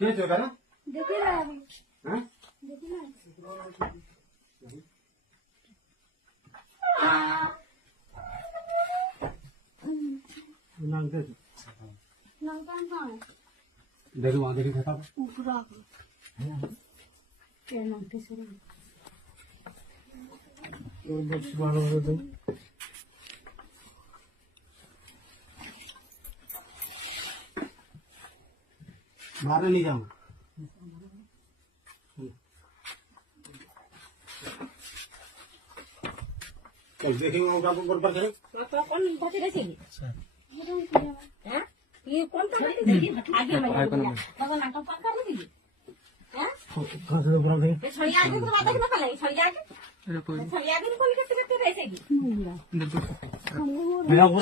क्या चौथा ना देखिए ना अभी हाँ देखिए ना नाम दे लंका कहाँ है देखो वहाँ देखिए खाता ऊपर क्या नाम किस बाहर नहीं जाऊंगा चल देखेंगे उनका बराबर करें तो कौन बचे रहे थे हैं ये कौन था आगे में मगर नाटक पर कर दी हैं कहाँ से बराबर देखें ये छड़िया आगे तो बात ना पड़े छड़िया आगे कोई करते रहे थे मेरा ऊपर